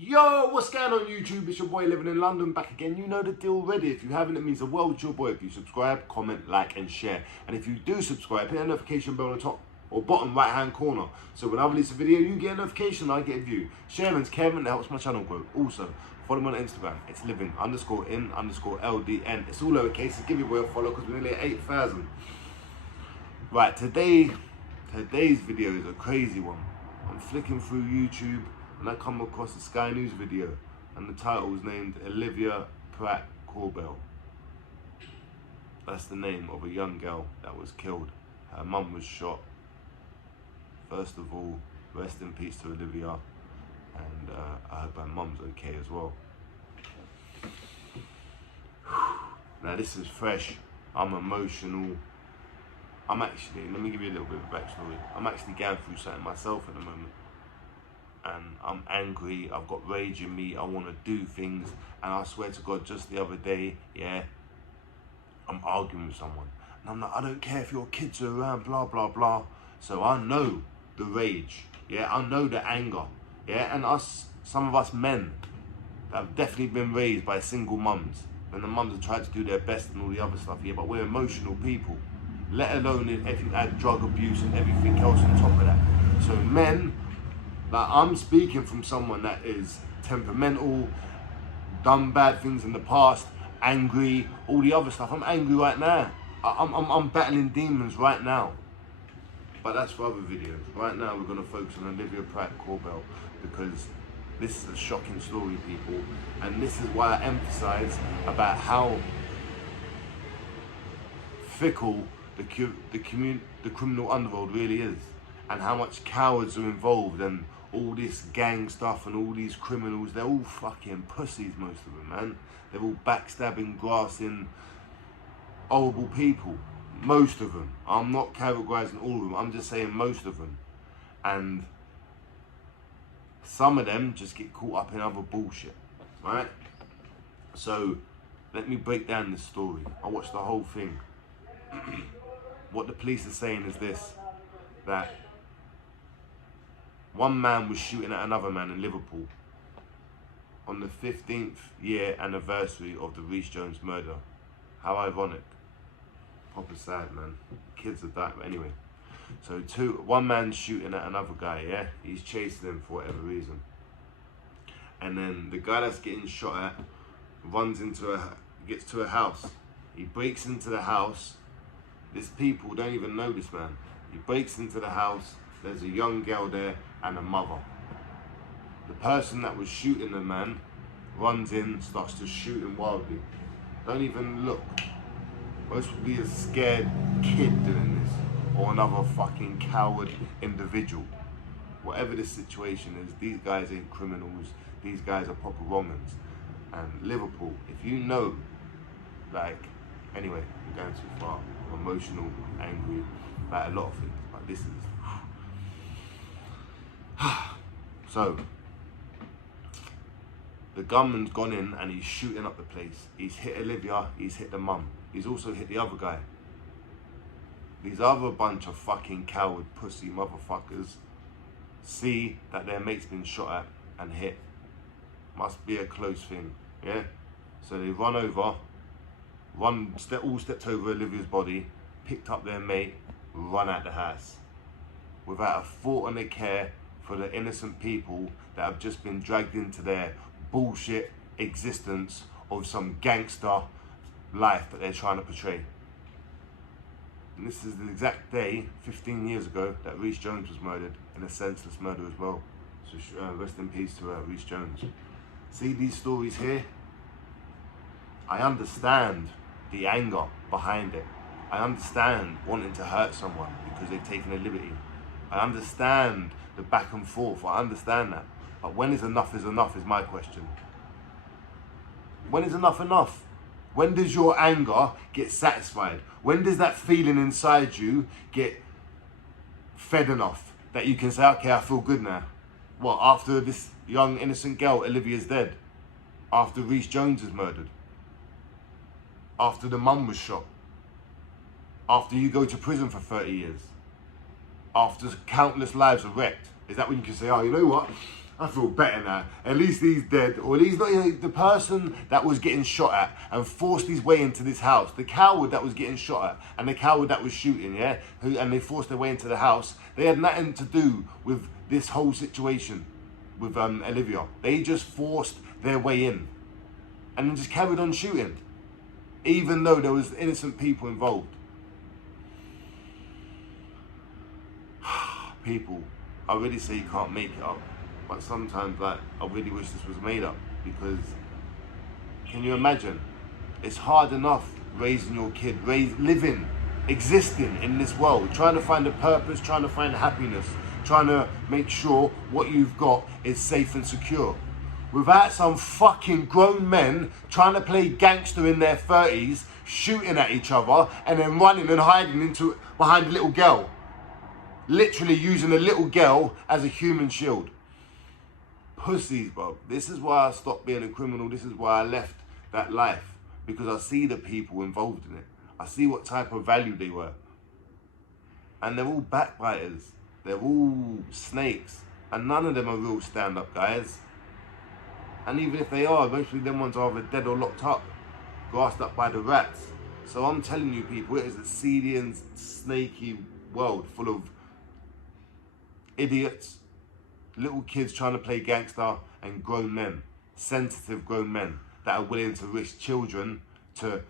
Yo, what's going on YouTube? It's your boy living in London, back again. You know the deal already. If you haven't, it means the world to your boy. If you subscribe, comment, like and share. And if you do subscribe, hit the notification bell on the top or bottom right hand corner. So when I release a video, you get a notification, I get a view. Sharing's caring, that helps my channel grow. Also, follow me on Instagram. It's living_in_LDN. It's all lowercase. So give your boy a follow because we're nearly at 8,000. Right, today's video is a crazy one. I'm flicking through YouTube and I come across a Sky News video and the title was named Olivia Pratt Korbel. That's the name of a young girl that was killed. Her mum was shot. First of all, rest in peace to Olivia, and I hope her mum's okay as well. Now this is fresh, I'm emotional. Let me give you a little bit of a backstory. I'm actually going through something myself at the moment. And I'm angry, I've got rage in me, I want to do things. And I swear to God, just the other day, yeah, I'm arguing with someone. And I'm like, I don't care if your kids are around, blah, blah, blah. So I know the rage, yeah, I know the anger, yeah. And some of us men that have definitely been raised by single mums. And the mums have tried to do their best and all the other stuff, yeah, but we're emotional people. Let alone if you add drug abuse and everything else on top of that. So men, like, I'm speaking from someone that is temperamental, done bad things in the past, angry, all the other stuff. I'm angry right now. I'm battling demons right now. But that's for other videos. Right now we're going to focus on Olivia Pratt Korbel because this is a shocking story, people. And this is why I emphasize about how fickle the criminal underworld really is, and how much cowards are involved, and all this gang stuff and all these criminals. They're all fucking pussies, most of them, man. They're all backstabbing, grassing, horrible people. Most of them. I'm not categorizing all of them, I'm just saying most of them. And some of them just get caught up in other bullshit, right? So let me break down this story. I watched the whole thing. What the police are saying is this, that one man was shooting at another man in Liverpool on the 15th year anniversary of the Rhys Jones murder. How ironic. Proper sad, man. Kids are that, but anyway. So one man's shooting at another guy, yeah? He's chasing him for whatever reason. And then the guy that's getting shot at gets to a house. He breaks into the house. These people don't even know this man. He breaks into the house, there's a young girl there and a mother. The person that was shooting the man runs in, starts to shoot him wildly. Don't even look. Most would be a scared kid doing this, or another fucking coward individual. Whatever the situation is, these guys ain't criminals, these guys are proper wrong'uns. And Liverpool, if you know, like, anyway, I'm going too far. I'm emotional, angry, about a lot of things, but this is... So, the gunman's gone in and he's shooting up the place. He's hit Olivia, he's hit the mum. He's also hit the other guy. These other bunch of fucking coward pussy motherfuckers see that their mate's been shot at and hit. Must be a close thing, yeah? So they run over, all stepped over Olivia's body, picked up their mate, run out the house. Without a thought and a care for the innocent people that have just been dragged into their bullshit existence of some gangster life that they're trying to portray. And this is the exact day, 15 years ago, that Rhys Jones was murdered in a senseless murder as well. So rest in peace to Rhys Jones. See these stories here? I understand the anger behind it. I understand wanting to hurt someone because they've taken a liberty. I understand the back and forth, I understand that. But when is enough is my question. When is enough enough? When does your anger get satisfied? When does that feeling inside you get fed enough that you can say, okay, I feel good now? What, after this young innocent girl, Olivia's dead? After Rhys Jones is murdered? After the mum was shot? After you go to prison for 30 years? After countless lives are wrecked? Is that when you can say, oh, you know what? I feel better now. At least he's dead. Or at least not, you know, the person that was getting shot at and forced his way into this house, the coward that was getting shot at and the coward that was shooting, yeah, and they forced their way into the house, they had nothing to do with this whole situation with Olivia. They just forced their way in and then just carried on shooting, even though there was innocent people involved. People, I really say you can't make it up. But sometimes, like, I really wish this was made up, because can you imagine? It's hard enough raising your kid, living, existing in this world, trying to find a purpose, trying to find happiness, trying to make sure what you've got is safe and secure. Without some fucking grown men trying to play gangster in their 30s, shooting at each other, and then running and hiding behind a little girl. Literally using a little girl as a human shield. Pussies, bro. This is why I stopped being a criminal. This is why I left that life, because I see the people involved in it. I see what type of value they were, and they're all backbiters. They're all snakes, and none of them are real stand-up guys. And even if they are, eventually them ones are either dead or locked up, grassed up by the rats. So I'm telling you, people, it is a seedy and snaky world full of idiots, little kids trying to play gangster, and grown men, sensitive grown men that are willing to risk children to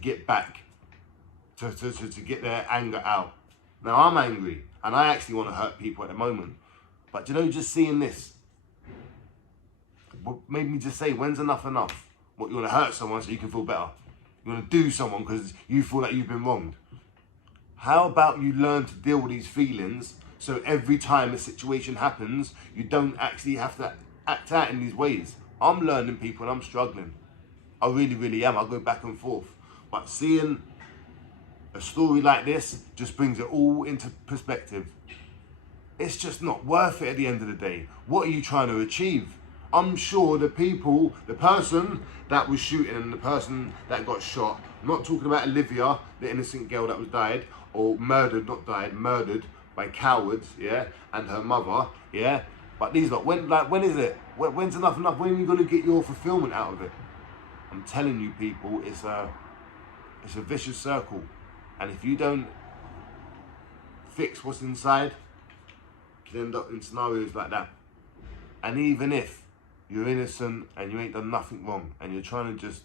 get back, to get their anger out. Now I'm angry and I actually want to hurt people at the moment, but you know, just seeing this made me just say, when's enough enough? What, you want to hurt someone so you can feel better? You want to do someone because you feel like you've been wronged? How about you learn to deal with these feelings, so every time a situation happens, you don't actually have to act out in these ways? I'm learning, people, and I'm struggling. I really, really am. I go back and forth. But seeing a story like this just brings it all into perspective. It's just not worth it at the end of the day. What are you trying to achieve? I'm sure the people, the person that was shooting and the person that got shot, I'm not talking about Olivia, the innocent girl that was died, or murdered, not died, murdered by cowards, yeah, and her mother, yeah. But these lot, when is it? When's enough enough? When are you gonna get your fulfillment out of it? I'm telling you, people, it's a vicious circle, and if you don't fix what's inside, you can end up in scenarios like that. And even if you're innocent and you ain't done nothing wrong, and you're trying to just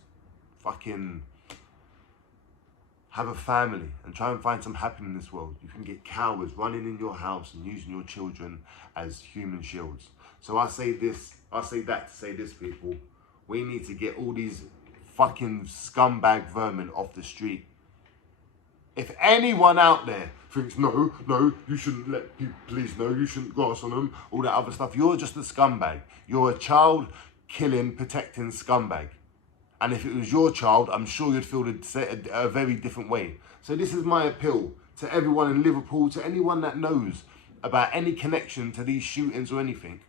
fucking have a family and try and find some happiness in this world, you can get cowards running in your house and using your children as human shields. So I say that to say this, people. We need to get all these fucking scumbag vermin off the street. If anyone out there thinks, no, you shouldn't let police know, you shouldn't grass on them, all that other stuff, you're just a scumbag. You're a child killing, protecting scumbag. And if it was your child, I'm sure you'd feel a very different way. So this is my appeal to everyone in Liverpool, to anyone that knows about any connection to these shootings or anything.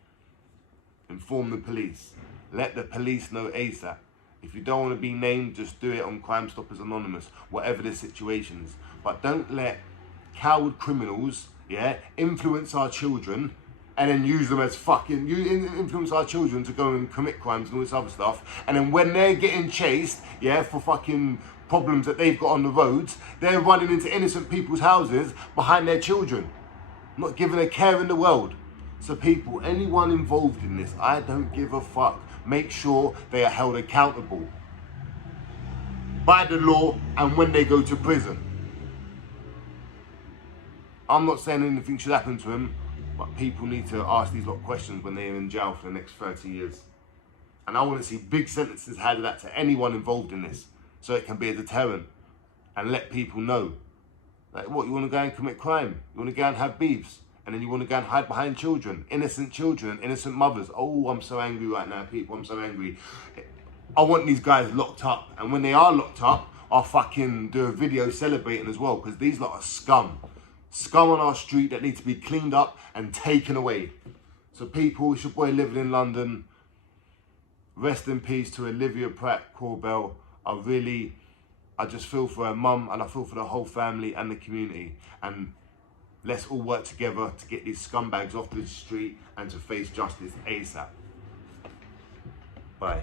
Inform the police. Let the police know ASAP. If you don't want to be named, just do it on Crime Stoppers Anonymous, whatever the situation is. But don't let coward criminals, yeah, influence our children and then use them as fucking, influence our children to go and commit crimes and all this other stuff. And then when they're getting chased, yeah, for fucking problems that they've got on the roads, they're running into innocent people's houses behind their children, not giving a care in the world. So people, anyone involved in this, I don't give a fuck. Make sure they are held accountable by the law and when they go to prison. I'm not saying anything should happen to him, but people need to ask these lot of questions when they're in jail for the next 30 years. And I want to see big sentences handed out to anyone involved in this, so it can be a deterrent and let people know. Like, what, you want to go and commit crime? You want to go and have beefs? And then you want to go and hide behind children, innocent and innocent mothers. Oh, I'm so angry right now, people. I'm so angry. I want these guys locked up. And when they are locked up, I'll fucking do a video celebrating as well, because these lot are scum. Scum on our street that need to be cleaned up and taken away. So people, it's your boy living in London. Rest in peace to Olivia Pratt, Korbel. I just feel for her mum, and I feel for the whole family and the community. And Let's all work together to get these scumbags off the street and to face justice ASAP. Bye.